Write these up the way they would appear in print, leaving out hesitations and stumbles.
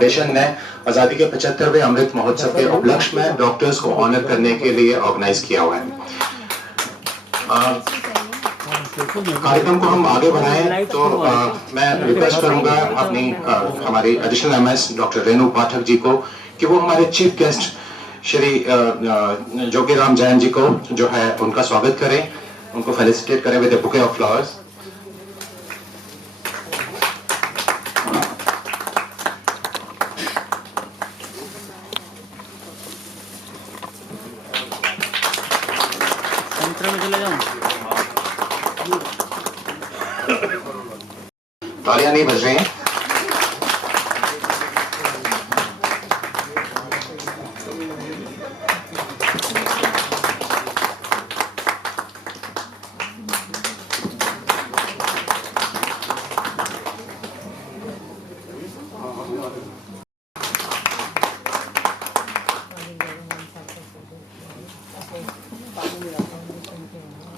Foundation ने आज़ादी के 75वें अमृत महोत्सव के उपलक्ष्य में डॉक्टर्स को ऑनर करने के लिए ऑर्गेनाइज किया हुआ है। कार्यक्रम को हम आगे बढ़ाएं तो मैं रिक्वेस्ट करूंगा अपनी हमारी additional MS doctor Renu Pathak ji को कि वो हमारे चीफ गेस्ट श्री जोगीराम जैन जी को जो है उनका स्वागत करें, उनको फेलिसिटेट करें with A bouquet of flowers. तालियां नहीं बज रही हैं।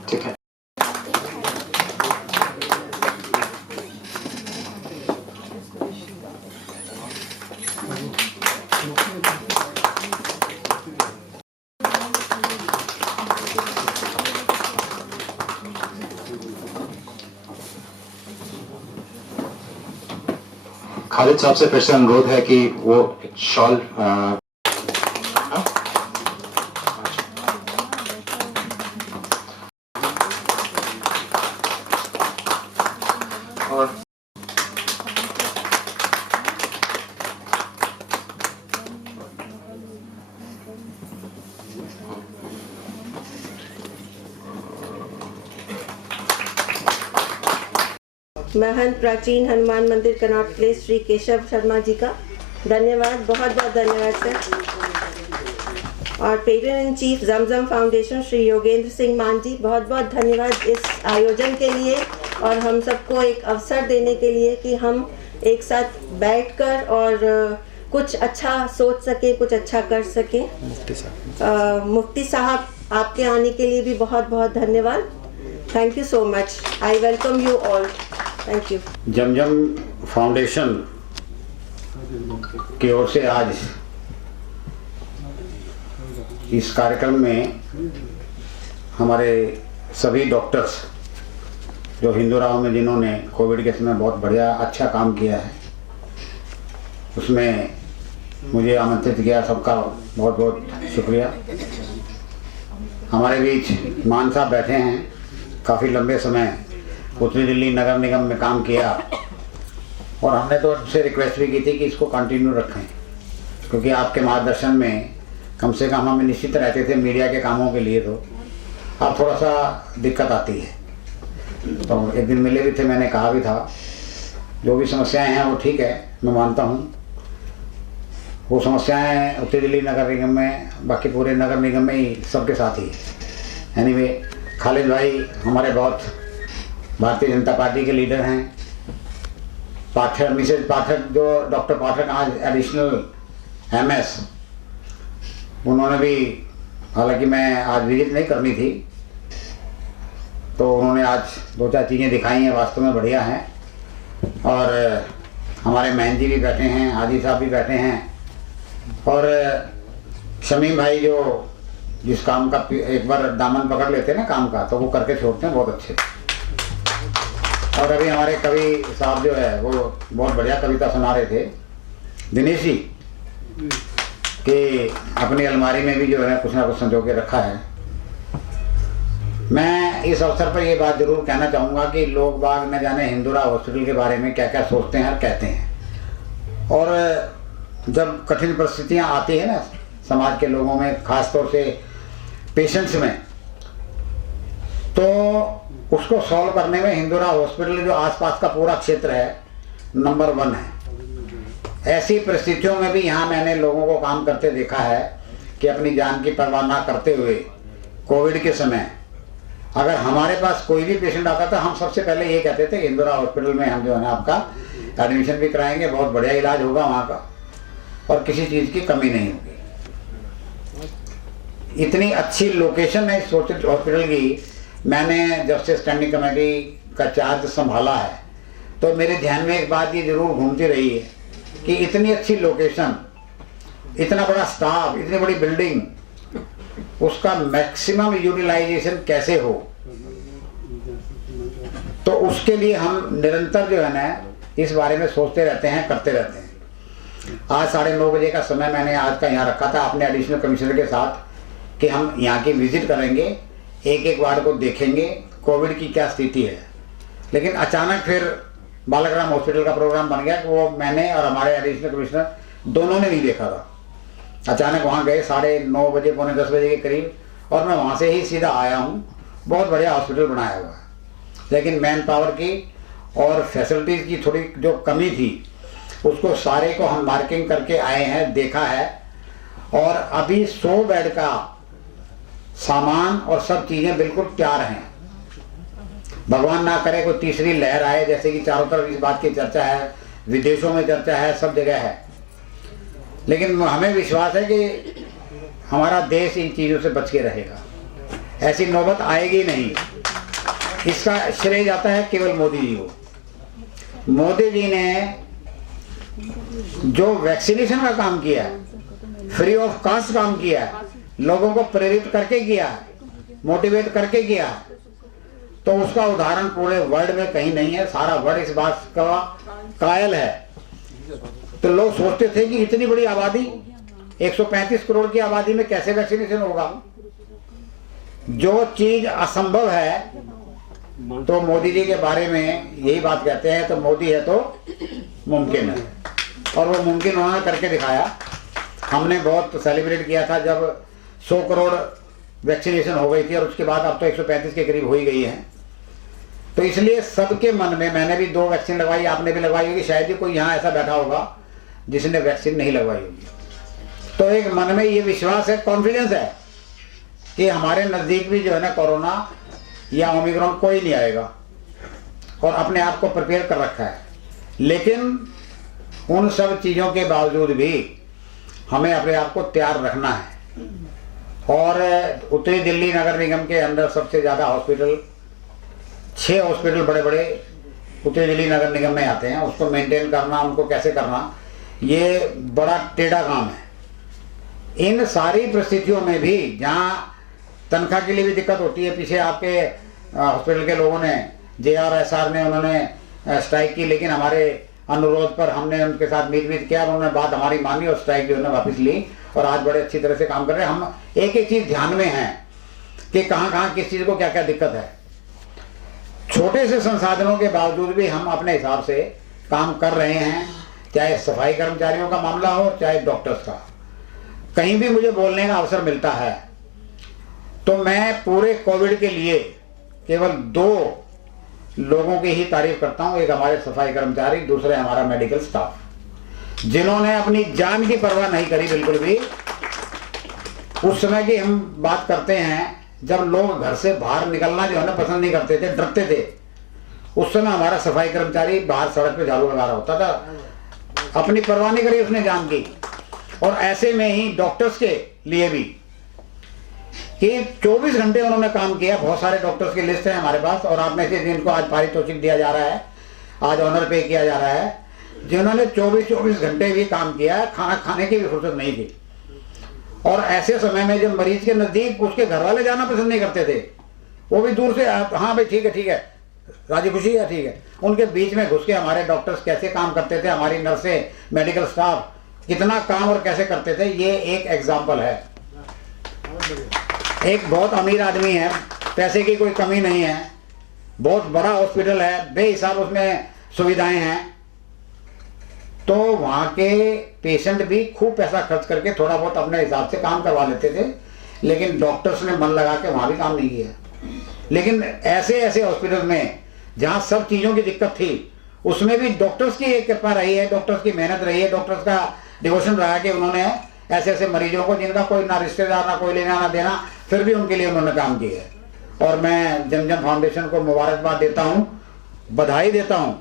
ठीक है। खालिद साहब से फिर से अनुरोध है कि वो शॉल और महंत प्राचीन हनुमान मंदिर कनॉट प्लेस श्री केशव शर्मा जी का धन्यवाद, बहुत बहुत धन्यवाद सर। और patron in chief Zamzam foundation Shri Yogendra Singh Maan ji, बहुत बहुत धन्यवाद इस आयोजन के लिए और हम सबको एक अवसर देने के लिए कि हम एक साथ बैठकर और कुछ अच्छा सोच सके, कुछ अच्छा कर सके। मुफ्ती साहब आपके आने के लिए भी बहुत बहुत धन्यवाद। Thank you so much. I welcome you all. Thank you. Zamzam foundation की ओर से आज इस कार्यक्रम में हमारे सभी डॉक्टर्स जो हिंदुराव में जिन्होंने कोविड के समय बहुत बढ़िया अच्छा काम किया है, उसमें मुझे आमंत्रित किया, सबका बहुत बहुत शुक्रिया। हमारे बीच मान साहब बैठे हैं, काफ़ी लंबे समय उत्तरी दिल्ली नगर निगम में काम किया और हमने तो उनसे रिक्वेस्ट भी की थी कि इसको कंटिन्यू रखें, क्योंकि आपके मार्गदर्शन में कम से कम हमें निश्चित रहते थे मीडिया के कामों के लिए, तो अब थोड़ा सा दिक्कत आती है। तो एक दिन मिले भी थे, मैंने कहा भी था जो भी समस्याएं हैं वो ठीक है, मैं मानता हूँ वो समस्याएं उत्तरी दिल्ली नगर निगम में, बाकी पूरे नगर निगम में ही सबके साथ ही है। एनीवे, खालिद भाई हमारे बहुत भारतीय जनता पार्टी के लीडर हैं। पाठक, मिसेज पाठक जो डॉक्टर पाठक आज एडिशनल एमएस, उन्होंने भी, हालांकि मैं आज विजिट नहीं करनी थी, तो उन्होंने आज दो चार चीज़ें दिखाई हैं, वास्तव में बढ़िया हैं। और हमारे मैन जी भी बैठे हैं, आदि साहब भी बैठे हैं, और शमीम भाई जो जिस काम का एक बार दामन पकड़ लेते हैं ना काम का, तो वो करके छोड़ते हैं, बहुत अच्छे। और अभी हमारे कवि साहब जो है वो बहुत बढ़िया कविता सुना रहे थे, दिनेश जी, कि अपनी अलमारी में भी जो है कुछ ना कुछ संजो के रखा है। मैं इस अवसर पर ये बात जरूर कहना चाहूँगा कि लोग बाग न जाने हिंदुरा हॉस्पिटल के बारे में क्या क्या सोचते हैं और कहते हैं, और जब कठिन परिस्थितियाँ आती है ना समाज के लोगों में, खासतौर से पेशेंट्स में, तो उसको सॉल्व करने में हिंदुरा हॉस्पिटल जो आसपास का पूरा क्षेत्र है नंबर 1 है। ऐसी परिस्थितियों में भी यहाँ मैंने लोगों को काम करते देखा है कि अपनी जान की परवाह ना करते हुए कोविड के समय अगर हमारे पास कोई भी पेशेंट आता था, हम सबसे पहले ये कहते थे इंदिरा हॉस्पिटल में हम जो है ना आपका एडमिशन भी कराएंगे, बहुत बढ़िया इलाज होगा वहाँ का और किसी चीज़ की कमी नहीं होगी। इतनी अच्छी लोकेशन है इस हॉस्पिटल की। मैंने जब से स्टैंडिंग कमेटी का चार्ज संभाला है तो मेरे ध्यान में एक बात ये जरूर घूमती रही है कि इतनी अच्छी लोकेशन, इतना बड़ा स्टाफ, इतनी बड़ी बिल्डिंग, उसका मैक्सिमम यूटिलाइजेशन कैसे हो। तो उसके लिए हम निरंतर जो है ना इस बारे में सोचते रहते हैं, करते रहते हैं। आज 9:30 बजे का समय मैंने आज का यहाँ रखा था अपने एडिशनल कमिश्नर के साथ कि हम यहाँ की विजिट करेंगे, एक एक वार्ड को देखेंगे, कोविड की क्या स्थिति है। लेकिन अचानक फिर बालक राम हॉस्पिटल का प्रोग्राम बन गया, वो मैंने और हमारे एडिशनल कमिश्नर दोनों ने नहीं देखा था। अचानक वहाँ गए 9:30 बजे, पौने 10 बजे के करीब, और मैं वहाँ से ही सीधा आया हूँ। बहुत बढ़िया हॉस्पिटल बनाया हुआ है, लेकिन मैन पावर की और फैसिलिटीज़ की थोड़ी जो कमी थी, उसको सारे को हम मार्किंग करके आए हैं, देखा है। और अभी 100 बेड का सामान और सब चीज़ें बिल्कुल तैयार हैं। भगवान ना करे कोई तीसरी लहर आए, जैसे कि चारों तरफ इस बात की चर्चा है, विदेशों में चर्चा है, सब जगह है। लेकिन हमें विश्वास है कि हमारा देश इन चीज़ों से बच के रहेगा, ऐसी नौबत आएगी नहीं। इसका श्रेय जाता है केवल मोदी जी को। मोदी जी ने जो वैक्सीनेशन का काम किया है, फ्री ऑफ कॉस्ट काम किया है, लोगों को प्रेरित करके किया है, मोटिवेट करके किया है, तो उसका उदाहरण पूरे वर्ल्ड में कहीं नहीं है। सारा वर्ल्ड इस बात का कायल है। तो लोग सोचते थे कि इतनी बड़ी आबादी, 135 करोड़ की आबादी में कैसे वैक्सीनेशन होगा। जो चीज असंभव है, तो मोदी जी के बारे में यही बात कहते हैं, तो मोदी है तो मुमकिन है, और वो मुमकिन उन्होंने करके दिखाया। हमने बहुत सेलिब्रेट किया था जब 100 करोड़ वैक्सीनेशन हो गई थी, और उसके बाद अब तो 135 के करीब हो ही गई है। तो इसलिए सबके मन में, मैंने भी 2 वैक्सीन लगवाई, आपने भी लगवाई होगी, शायद ही कोई यहाँ ऐसा बैठा होगा जिसने वैक्सीन नहीं लगवाई होगी। तो एक मन में ये विश्वास है, कॉन्फिडेंस है कि हमारे नज़दीक भी जो है ना कोरोना या ओमिक्रॉन कोई नहीं आएगा, और अपने आप को प्रिपेयर कर रखा है। लेकिन उन सब चीज़ों के बावजूद भी हमें अपने आप को तैयार रखना है। और उत्तरी दिल्ली नगर निगम के अंदर सबसे ज़्यादा हॉस्पिटल, 6 हॉस्पिटल बड़े बड़े उत्तरी दिल्ली नगर निगम में आते हैं। उसको मेंटेन करना, उनको कैसे करना, ये बड़ा टेढ़ा काम है। इन सारी परिस्थितियों में भी जहाँ तनख्वाह के लिए भी दिक्कत होती है, पीछे आपके हॉस्पिटल के लोगों ने, JRSR ने, उन्होंने स्ट्राइक की, लेकिन हमारे अनुरोध पर हमने उनके साथ मीट किया, उन्होंने बात हमारी मानी और स्ट्राइक जो है वापस ली, और आज बड़े अच्छी तरह से काम कर रहे हैं। हम एक एक चीज़ ध्यान में हैं कि कहाँ कहाँ किस चीज़ को क्या क्या दिक्कत है। छोटे से संसाधनों के बावजूद भी हम अपने हिसाब से काम कर रहे हैं, चाहे सफाई कर्मचारियों का मामला हो, चाहे डॉक्टर्स का। कहीं भी मुझे बोलने का अवसर मिलता है तो मैं पूरे कोविड के लिए केवल 2 लोगों की ही तारीफ करता हूं। एक हमारे सफाई कर्मचारी, दूसरे हमारा मेडिकल स्टाफ, जिन्होंने अपनी जान की परवाह नहीं करी बिल्कुल भी। उस समय की हम बात करते हैं जब लोग घर से बाहर निकलना जो है ना पसंद नहीं करते थे, डरते थे। उस समय हमारा सफाई कर्मचारी बाहर सड़क पे झाड़ू लगा रहा होता था, अपनी परवाह नहीं करी उसने जान की। और ऐसे में ही डॉक्टर्स के लिए भी कि 24 घंटे उन्होंने काम किया। बहुत सारे डॉक्टर्स की लिस्ट है हमारे पास, और आप में से जिनको आज पारितोषिक दिया जा रहा है, आज ऑनर पे किया जा रहा है, जिन्होंने 24 घंटे भी काम किया, खाना खाने की भी फुर्सत नहीं थी। और ऐसे समय में जब मरीज के नज़दीक उसके घर वाले जाना पसंद नहीं करते थे, वो भी दूर से, हाँ भाई ठीक है, राजी खुशी है, ठीक है, उनके बीच में घुस के हमारे डॉक्टर्स कैसे काम करते थे, हमारी नर्सें, मेडिकल स्टाफ कितना काम और कैसे करते थे, ये एक एग्जाम्पल है। एक बहुत अमीर आदमी है, पैसे की कोई कमी नहीं है, बहुत बड़ा हॉस्पिटल है, बेहिसाब उसमें सुविधाएं हैं, तो वहाँ के पेशेंट भी खूब पैसा खर्च करके थोड़ा बहुत अपने हिसाब से काम करवा लेते थे, लेकिन डॉक्टर्स ने मन लगा के वहाँ भी काम नहीं किया। लेकिन ऐसे ऐसे हॉस्पिटल में जहाँ सब चीज़ों की दिक्कत थी, उसमें भी डॉक्टर्स की एक कृपा रही है, डॉक्टर्स की मेहनत रही है, डॉक्टर्स का डिवोशन रहा कि उन्होंने ऐसे ऐसे मरीजों को, जिनका कोई ना रिश्तेदार, ना कोई लेना ना देना, फिर भी उनके लिए उन्होंने काम किया है। और मैं जमजम फाउंडेशन को मुबारकबाद देता हूँ, बधाई देता हूँ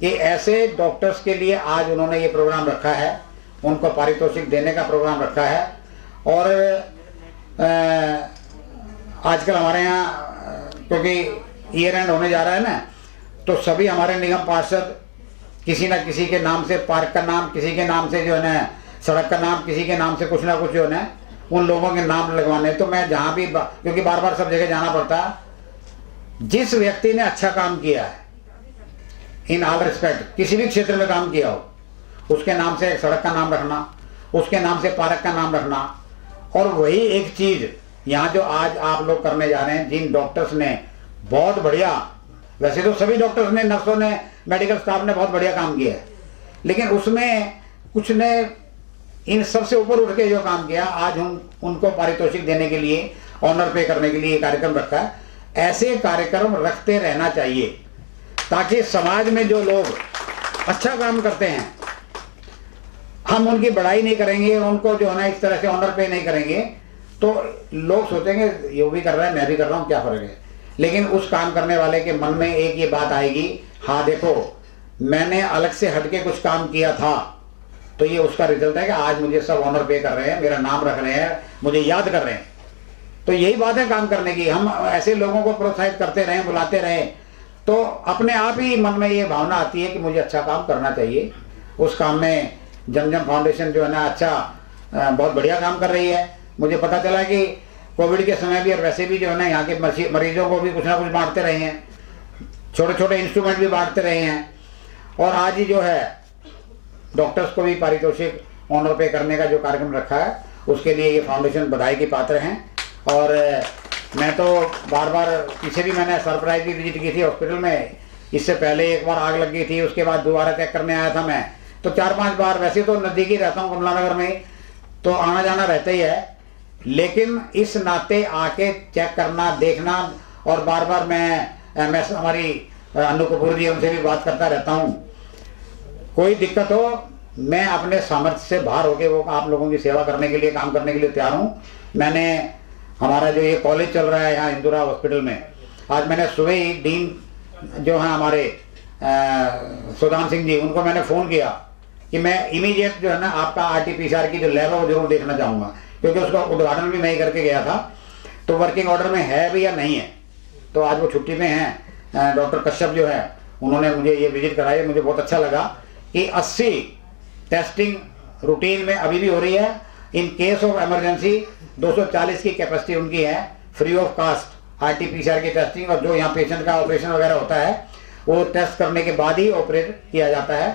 कि ऐसे डॉक्टर्स के लिए आज उन्होंने ये प्रोग्राम रखा है, उनको पारितोषिक देने का प्रोग्राम रखा है। और आजकल हमारे यहाँ क्योंकि ईयर एंड होने जा रहा है ना, तो सभी हमारे निगम पार्षद किसी ना किसी के नाम से पार्क का नाम, किसी के नाम से जो है ना सड़क का नाम, किसी के नाम से कुछ ना कुछ जो है ना उन लोगों के नाम लगवाने। तो मैं जहाँ भी, क्योंकि बार बार सब जगह जाना पड़ता है, जिस व्यक्ति ने अच्छा काम किया है इन ऑल रिस्पेक्ट, किसी भी क्षेत्र में काम किया हो, उसके नाम से एक सड़क का नाम रखना, उसके नाम से पार्क का नाम रखना। और वही एक चीज यहाँ जो आज आप लोग करने जा रहे हैं, जिन डॉक्टर्स ने बहुत बढ़िया, वैसे तो सभी डॉक्टर्स ने, नर्सों ने, मेडिकल स्टाफ ने बहुत बढ़िया काम किया है, लेकिन उसमें कुछ ने इन सबसे ऊपर उठ के जो काम किया, आज हम उनको पारितोषिक देने के लिए, ऑनर पे करने के लिए कार्यक्रम रखा है। ऐसे कार्यक्रम रखते रहना चाहिए ताकि समाज में जो लोग अच्छा काम करते हैं, हम उनकी बड़ाई नहीं करेंगे, उनको जो है ना इस तरह से ऑनर पे नहीं करेंगे, तो लोग सोचेंगे ये भी कर रहा है, मैं भी कर रहा हूँ, क्या फर्क है। लेकिन उस काम करने वाले के मन में एक ये बात आएगी, हाँ देखो मैंने अलग से हटके कुछ काम किया था, तो ये उसका रिजल्ट है कि आज मुझे सब ऑनर पे कर रहे हैं, मेरा नाम रख रहे हैं, मुझे याद कर रहे हैं। तो यही बात है काम करने की। हम ऐसे लोगों को प्रोत्साहित करते रहें, बुलाते रहें, तो अपने आप ही मन में ये भावना आती है कि मुझे अच्छा काम करना चाहिए। उस काम में जमजम फाउंडेशन जो है ना अच्छा बहुत बढ़िया काम कर रही है। मुझे पता चला कि कोविड के समय भी और वैसे भी जो है ना यहाँ के मरीजों को भी कुछ ना कुछ बांटते रहे हैं, छोटे छोटे इंस्ट्रूमेंट भी बांटते रहे हैं। और आज ही जो है डॉक्टर्स को भी पारितोषिक ऑनर पे करने का जो कार्यक्रम रखा है, उसके लिए ये फाउंडेशन बधाई की पात्र हैं। और मैं तो बार बार, पीछे भी मैंने सरप्राइज भी विजिट की थी हॉस्पिटल में, इससे पहले एक बार आग लग गई थी, उसके बाद दोबारा चेक करने आया था मैं, तो 4-5 बार। वैसे तो नज़दीक ही रहता हूँ कमला नगर में, तो आना जाना रहता ही है, लेकिन इस नाते आके चेक करना, देखना, और बार बार मैं हमारी अनु कपूर जी, उनसे भी बात करता रहता हूँ। कोई दिक्कत हो, मैं अपने सामर्थ्य से बाहर होके वो आप लोगों की सेवा करने के लिए, काम करने के लिए तैयार हूँ। मैंने हमारा जो ये कॉलेज चल रहा है यहाँ इंदिरा हॉस्पिटल में, आज मैंने सुबह ही डीन जो हैं हमारे सुदान सिंह जी, उनको मैंने फ़ोन किया कि मैं इमीडिएट जो है ना आपका RT-PCR की जो लैब है वो जरूर देखना चाहूँगा, क्योंकि उसका उद्घाटन भी मैं ही करके गया था, तो वर्किंग ऑर्डर में है भी या नहीं है। तो आज वो छुट्टी में हैं, डॉक्टर कश्यप जो है, उन्होंने मुझे ये विजिट कराई। मुझे बहुत अच्छा लगा कि 80 टेस्टिंग रूटीन में अभी भी हो रही है। इन केस ऑफ इमरजेंसी 240 की कैपेसिटी उनकी है, फ्री ऑफ कास्ट RT-PCR की टेस्टिंग। और जो यहाँ पेशेंट का ऑपरेशन वगैरह होता है वो टेस्ट करने के बाद ही ऑपरेट किया जाता है।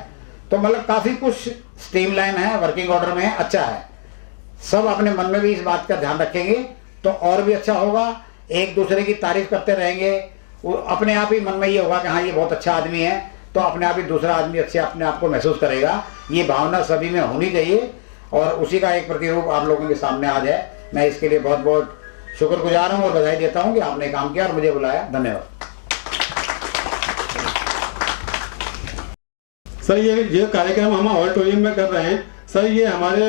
तो मतलब काफ़ी कुछ स्ट्रीमलाइन है, वर्किंग ऑर्डर में है, अच्छा है। सब अपने मन में भी इस बात का ध्यान रखेंगे तो और भी अच्छा होगा। एक दूसरे की तारीफ करते रहेंगे, वो अपने आप ही मन में ये होगा कि हाँ ये बहुत अच्छा आदमी है, तो अपने आप ही दूसरा आदमी अच्छे अपने आप को महसूस करेगा। ये भावना सभी में होनी चाहिए, और उसी का एक प्रतिरूप आप लोगों के सामने आज है। मैं इसके लिए बहुत बहुत शुक्रगुजार हूँ और बधाई देता हूँ कि आपने काम किया और मुझे बुलाया। धन्यवाद। सर, ये कार्यक्रम हम ऑडिटोरियम में कर रहे हैं। सर, ये हमारे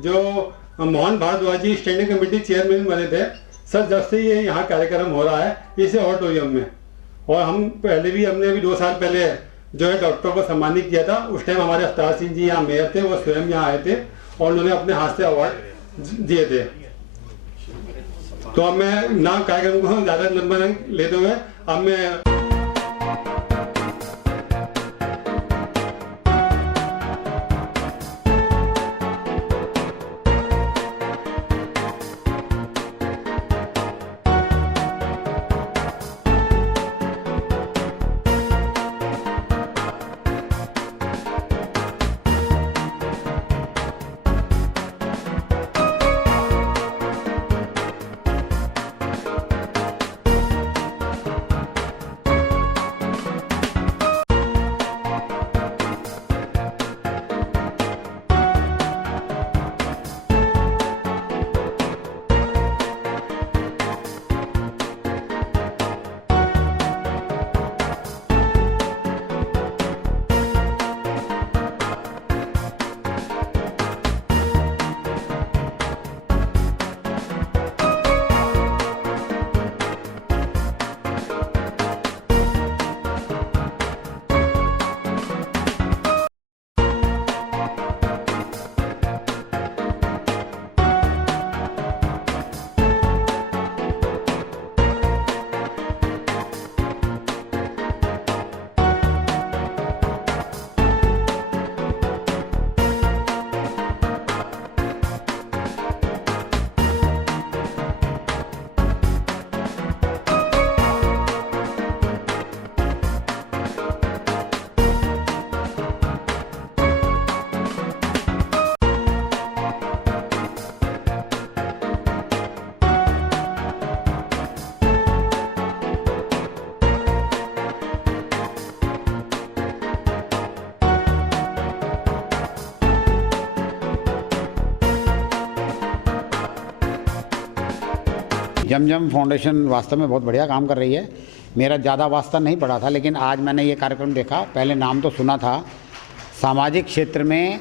जो मोहन भारद्वाज जी स्टैंडिंग कमेटी चेयरमैन बने थे सर, जब से ये यहाँ कार्यक्रम हो रहा है इसे ऑडिटोरियम में, और हम पहले भी, हमने अभी 2 साल पहले जो है डॉक्टर को सम्मानित किया था। उस टाइम हमारे अवतार सिंह जी यहाँ मेयर थे, वो स्वयं यहाँ आए थे और उन्होंने अपने हाथ से अवार्ड दिए थे। तो अब मैं ना कार्यक्रम को ज़्यादा लंबा लेते हुए अब मैं जमजम फाउंडेशन वास्तव में बहुत बढ़िया काम कर रही है। मेरा ज़्यादा वास्ता नहीं पड़ा था, लेकिन आज मैंने ये कार्यक्रम देखा। पहले नाम तो सुना था। सामाजिक क्षेत्र में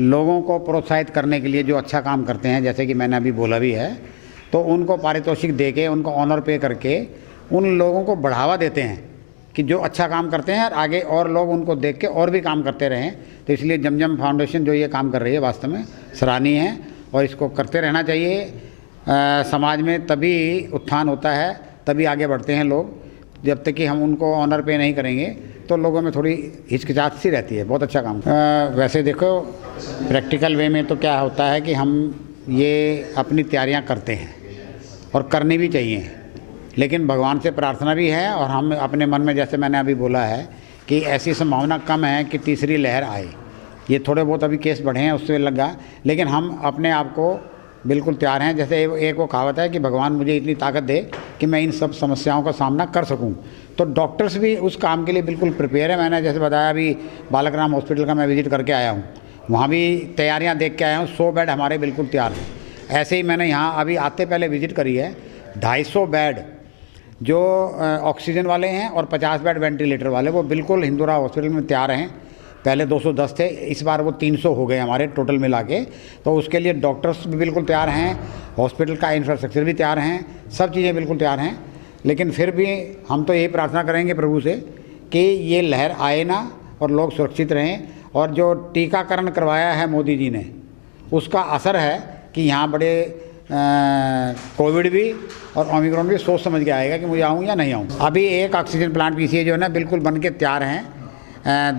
लोगों को प्रोत्साहित करने के लिए जो अच्छा काम करते हैं, जैसे कि मैंने अभी बोला भी है, तो उनको पारितोषिक दे के, उनको ऑनर पे करके उन लोगों को बढ़ावा देते हैं कि जो अच्छा काम करते हैं और आगे और लोग उनको देख के और भी काम करते रहें। तो इसलिए जमजम फाउंडेशन जो ये काम कर रही है वास्तव में सराहनीय है और इसको करते रहना चाहिए। समाज में तभी उत्थान होता है, तभी आगे बढ़ते हैं लोग। जब तक कि हम उनको ऑनर पे नहीं करेंगे तो लोगों में थोड़ी हिचकिचाहट सी रहती है। बहुत अच्छा काम। वैसे देखो, प्रैक्टिकल वे में तो क्या होता है कि हम ये अपनी तैयारियां करते हैं और करनी भी चाहिए, लेकिन भगवान से प्रार्थना भी है और हम अपने मन में, जैसे मैंने अभी बोला है, कि ऐसी संभावना कम है कि तीसरी लहर आए। ये थोड़े बहुत अभी केस बढ़े हैं, उससे लगा, लेकिन हम अपने आप को बिल्कुल तैयार हैं। जैसे एक वो कहावत है कि भगवान मुझे इतनी ताकत दे कि मैं इन सब समस्याओं का सामना कर सकूं। तो डॉक्टर्स भी उस काम के लिए बिल्कुल प्रिपेयर है। मैंने जैसे बताया, अभी बालक राम हॉस्पिटल का मैं विजिट करके आया हूँ, वहाँ भी तैयारियाँ देख के आया हूँ। 100 बेड हमारे बिल्कुल तैयार हैं। ऐसे ही मैंने यहाँ अभी आते पहले विजिट करी है। 250 बेड जो ऑक्सीजन वाले हैं और 50 बेड वेंटिलेटर वाले, वो बिल्कुल हिंदुरा हॉस्पिटल में तैयार हैं। पहले 210 थे, इस बार वो 300 हो गए हमारे टोटल मिला के। तो उसके लिए डॉक्टर्स भी बिल्कुल तैयार हैं, हॉस्पिटल का इंफ्रास्ट्रक्चर भी तैयार हैं, सब चीज़ें बिल्कुल तैयार हैं। लेकिन फिर भी हम तो यही प्रार्थना करेंगे प्रभु से कि ये लहर आए ना और लोग सुरक्षित रहें। और जो टीकाकरण करवाया है मोदी जी ने, उसका असर है कि यहाँ बड़े कोविड भी और ओमिक्रॉन भी सोच समझ के आएगा कि मुझे आऊँ या नहीं आऊँ। अभी एक ऑक्सीजन प्लांट पीसीए जो है ना, बिल्कुल बन के तैयार हैं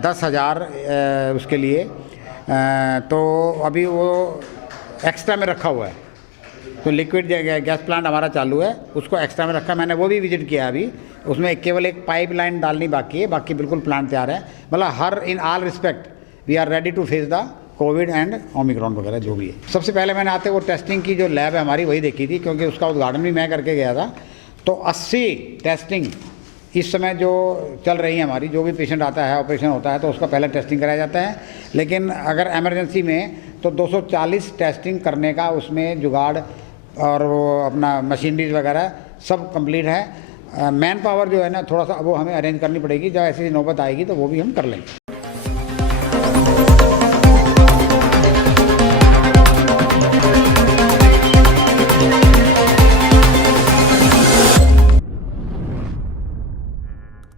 10,000 उसके लिए। तो अभी वो एक्स्ट्रा में रखा हुआ है। तो लिक्विड गैस प्लांट हमारा चालू है, उसको एक्स्ट्रा में रखा। मैंने वो भी विजिट किया अभी। उसमें केवल एक पाइपलाइन डालनी बाकी है, बाकी बिल्कुल प्लांट तैयार है। मतलब हर in all respect we are ready to face the COVID and Omicron वगैरह जो भी है। सबसे पहले मैंने आते वो टेस्टिंग की जो लैब है हमारी, वही देखी थी, क्योंकि उसका उद्घाटन भी मैं करके गया था। तो 80 टेस्टिंग इस समय जो चल रही है हमारी। जो भी पेशेंट आता है, ऑपरेशन होता है, तो उसका पहले टेस्टिंग कराया जाता है। लेकिन अगर इमरजेंसी में तो 240 टेस्टिंग करने का उसमें जुगाड़ और वो अपना मशीनरीज वगैरह सब कंप्लीट है। मैन पावर जो है ना, थोड़ा सा वो हमें अरेंज करनी पड़ेगी। जब ऐसी नौबत आएगी तो वो भी हम कर लेंगे।